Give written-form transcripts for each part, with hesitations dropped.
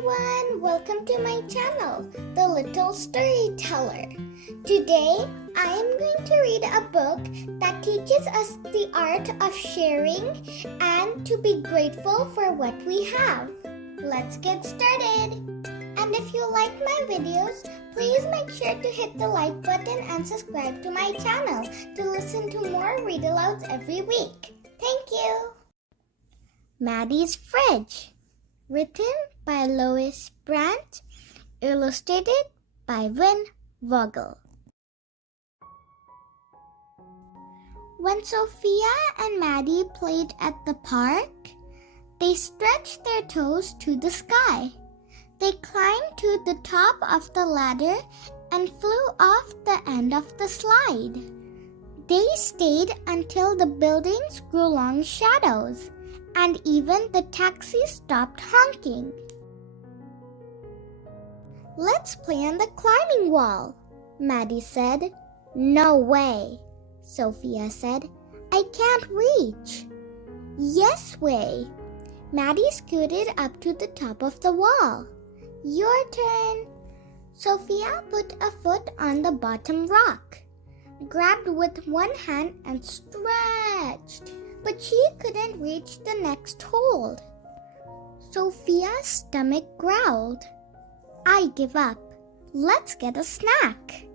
everyone! Welcome to my channel, The Little Storyteller. Today, I am going to read a book that teaches us the art of sharing and to be grateful for what we have. Let's get started! And if you like my videos, please make sure to hit the like button and subscribe to my channel to listen to more read-alouds every week. Thank you! Maddi's Fridge, written by Lois, Brandt, illustrated by Vin Vogel. When Sofia and Maddi played at the park, they stretched their toes to the sky. They climbed to the top of the ladder and flew off the end of the slide. They stayed until the buildings grew long shadows, and even the taxi stopped honking. "Let's play on the climbing wall," Maddi said. "No way," Sofia said. "I can't reach." "Yes way." Maddi scooted up to the top of the wall. "Your turn." Sofia put a foot on the bottom rock, grabbed with one hand and stretched, but she couldn't reach the next hold. Sofia's stomach growled. "I give up. Let's get a snack."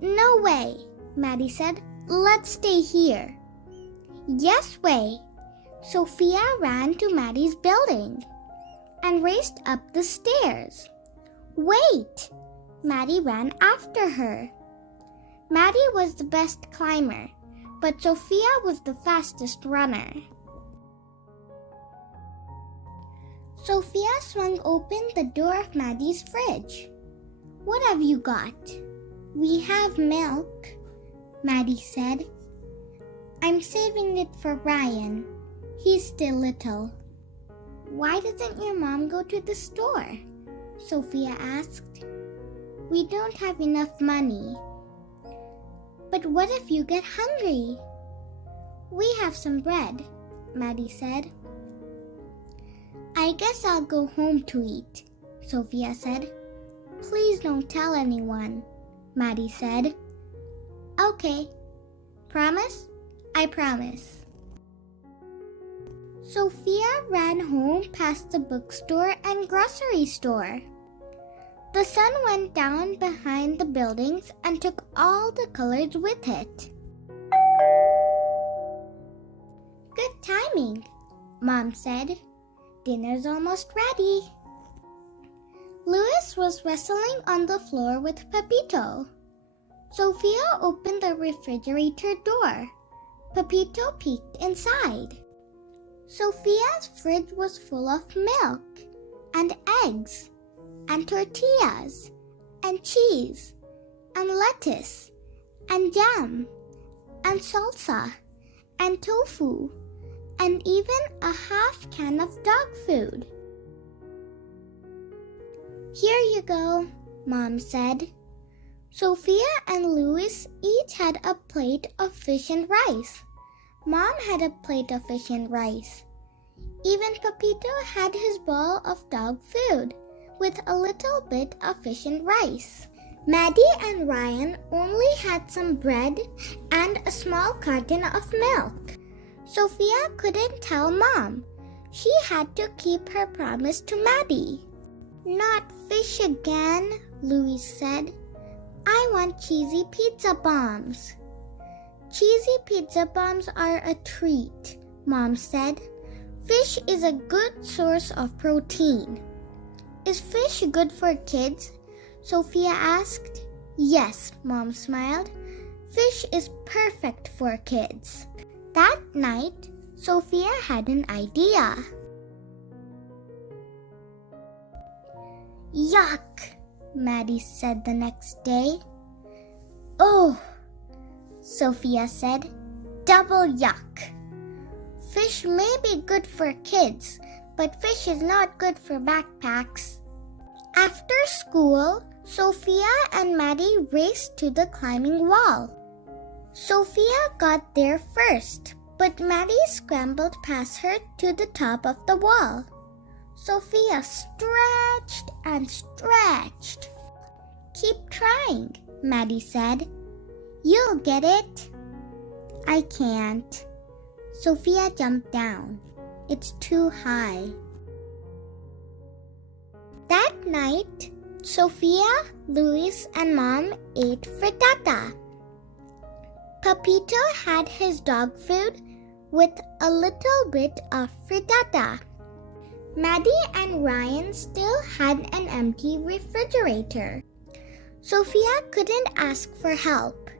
"No way," Maddi said. "Let's stay here." "Yes way." Sofia ran to Maddi's building and raced up the stairs. "Wait!" Maddi ran after her. Maddi was the best climber, but Sofia was the fastest runner. Sofia swung open the door of Maddi's fridge. "What have you got?" "We have milk," Maddi said. "I'm saving it for Ryan. He's still little." "Why doesn't your mom go to the store?" Sofia asked. "We don't have enough money." "But what if you get hungry?" "We have some bread," Maddi said. "I guess I'll go home to eat," Sofia said. "Please don't tell anyone," Maddi said. "Okay. Promise?" "I promise." Sofia ran home past the bookstore and grocery store. The sun went down behind the buildings and took all the colors with it. "Good timing," Mom said. "Dinner's almost ready." Lois was wrestling on the floor with Pepito. Sofia opened the refrigerator door. Pepito peeked inside. Sofia's fridge was full of milk and eggs and tortillas and cheese and lettuce and jam and salsa and tofu and even a half can of dog food. "Here you go," Mom said. Sofia and Lois each had a plate of fish and rice. Mom had a plate of fish and rice. Even Pepito had his bowl of dog food with a little bit of fish and rice. Maddi and Ryan only had some bread and a small carton of milk. Sofia couldn't tell Mom. She had to keep her promise to Maddi. "Not fish again," Louise said. "I want cheesy pizza bombs." "Cheesy pizza bombs are a treat," Mom said. "Fish is a good source of protein." "Is fish good for kids?" Sofia asked. "Yes," Mom smiled. "Fish is perfect for kids." That night, Sofia had an idea. "Yuck," Maddi said the next day. "Oh," Sofia said. "Double yuck. Fish may be good for kids, but fish is not good for backpacks." After school, Sofia and Maddi raced to the climbing wall. Sofia got there first, but Maddi scrambled past her to the top of the wall. Sophia stretched and stretched. Keep trying, Maddi said. You'll get it. I can't. Sophia jumped down. It's too high. That night, Sofia, Lois, and Mom ate frittata. Pepito had his dog food with a little bit of frittata. Maddi and Ryan still had an empty refrigerator. Sophia couldn't ask for help.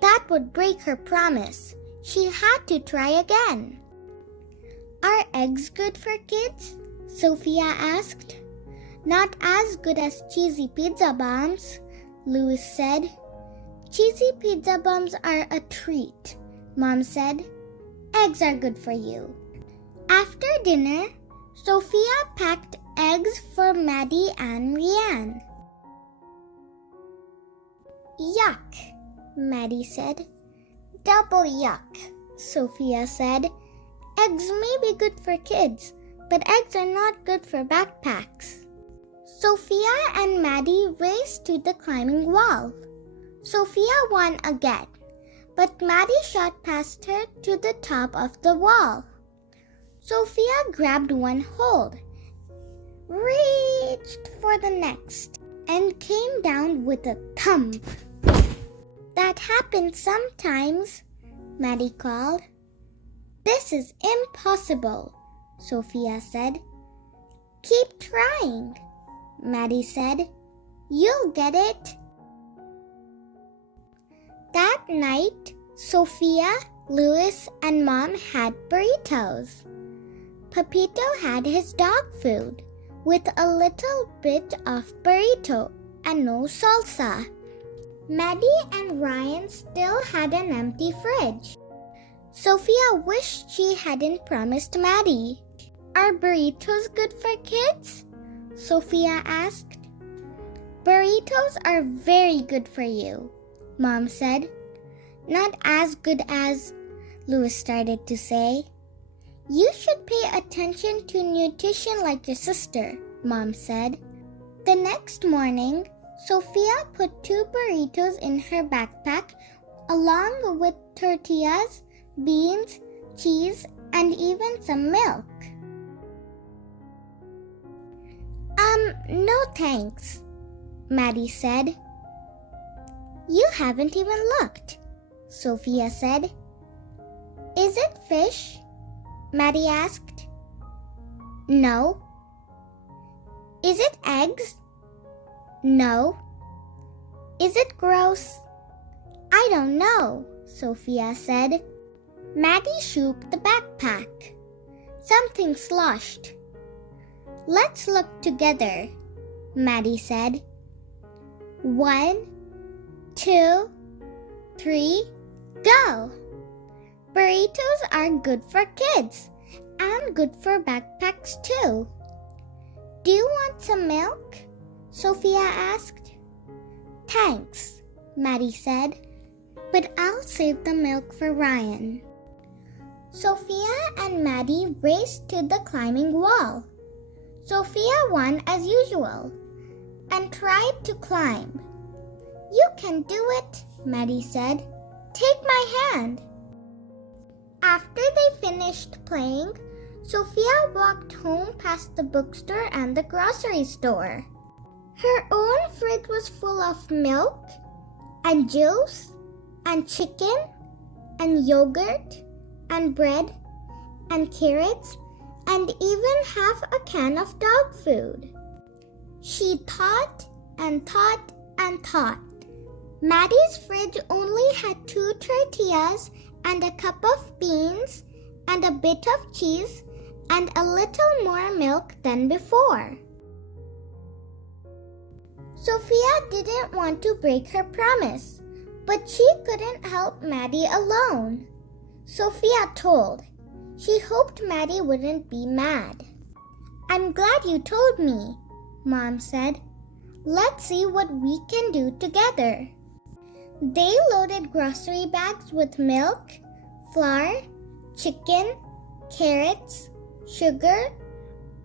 That would break her promise. She had to try again. Are eggs good for kids? Sophia asked. Not as good as cheesy pizza bombs, Lois said. Cheesy pizza bombs are a treat, Mom said. Eggs are good for you. After dinner, Sophia packed eggs for Maddi and Rianne. Yuck, Maddi said. Double yuck, Sophia said. Eggs may be good for kids, but eggs are not good for backpacks. Sophia and Maddi raced to the climbing wall. Sophia won again, but Maddi shot past her to the top of the wall. Sophia grabbed one hold, reached for the next, and came down with a thump. That happens sometimes, Maddi called. This is impossible, Sophia said. Keep trying, Maddi said. You'll get it. That night, Sophia, Lois, and Mom had burritos. Pepito had his dog food with a little bit of burrito and no salsa. Maddi and Ryan still had an empty fridge. Sophia wished she hadn't promised Maddi. Are burritos good for kids? Sophia asked. Burritos are very good for you, Mom said. Not as good as, Lois started to say. You should pay attention to nutrition like your sister, Mom said. The next morning, Sophia put 2 burritos in her backpack along with tortillas, beans, cheese, and even some milk. No thanks, Maddi said. You haven't even looked, Sophia said. Is it fish? Maddi asked. No. Is it eggs? No. Is it gross? I don't know, Sophia said. Maddi shook the backpack. Something sloshed. Let's look together, Maddi said. 1, 2, 3, go! Burritos are good for kids and good for backpacks too. Do you want some milk? Sophia asked. Thanks, Maddi said, but I'll save the milk for Ryan. Sophia and Maddi raced to the climbing wall. Sophia won as usual and tried to climb. You can do it, Maddi said. Take my hand. After they finished playing, Sophia walked home past the bookstore and the grocery store. Her own fridge was full of milk and juice and chicken and yogurt and bread and carrots and even half a can of dog food. She thought and thought and thought. Maddi's fridge only had 2 tortillas and a cup of beans and a bit of cheese and a little more milk than before. Sophia didn't want to break her promise, but she couldn't help Maddi alone. Sophia told. She hoped Maddi wouldn't be mad. I'm glad you told me, Mom said. Let's see what we can do together. They loaded grocery bags with milk, flour, chicken, carrots, sugar,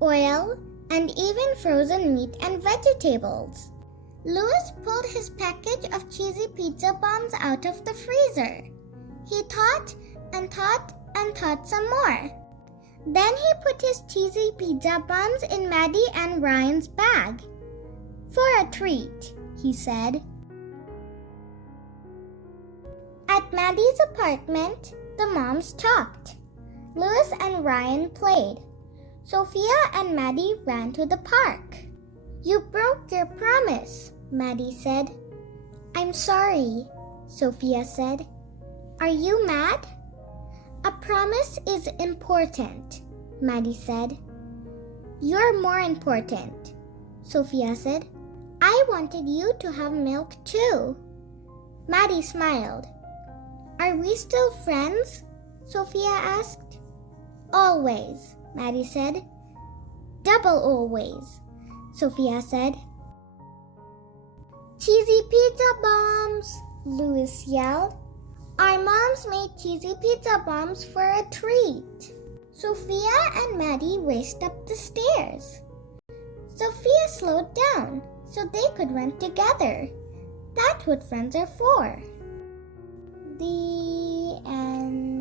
oil, and even frozen meat and vegetables. Lois pulled his package of cheesy pizza bombs out of the freezer. He thought and thought and thought some more. Then he put his cheesy pizza bombs in Maddi and Ryan's bag. "For a treat," he said. At Maddi's apartment, the moms talked. Lois and Ryan played. Sofia and Maddi ran to the park. "You broke your promise," Maddi said. "I'm sorry," Sofia said. "Are you mad?" "A promise is important," Maddi said. "You're more important," Sofia said. "I wanted you to have milk too." Maddi smiled. "Are we still friends?" Sofia asked. "Always," Maddi said. "Double always," Sofia said. "Cheesy pizza bombs!" Lois yelled. "Our moms made cheesy pizza bombs for a treat." Sofia and Maddi raced up the stairs. Sofia slowed down so they could run together. That's what friends are for. The end.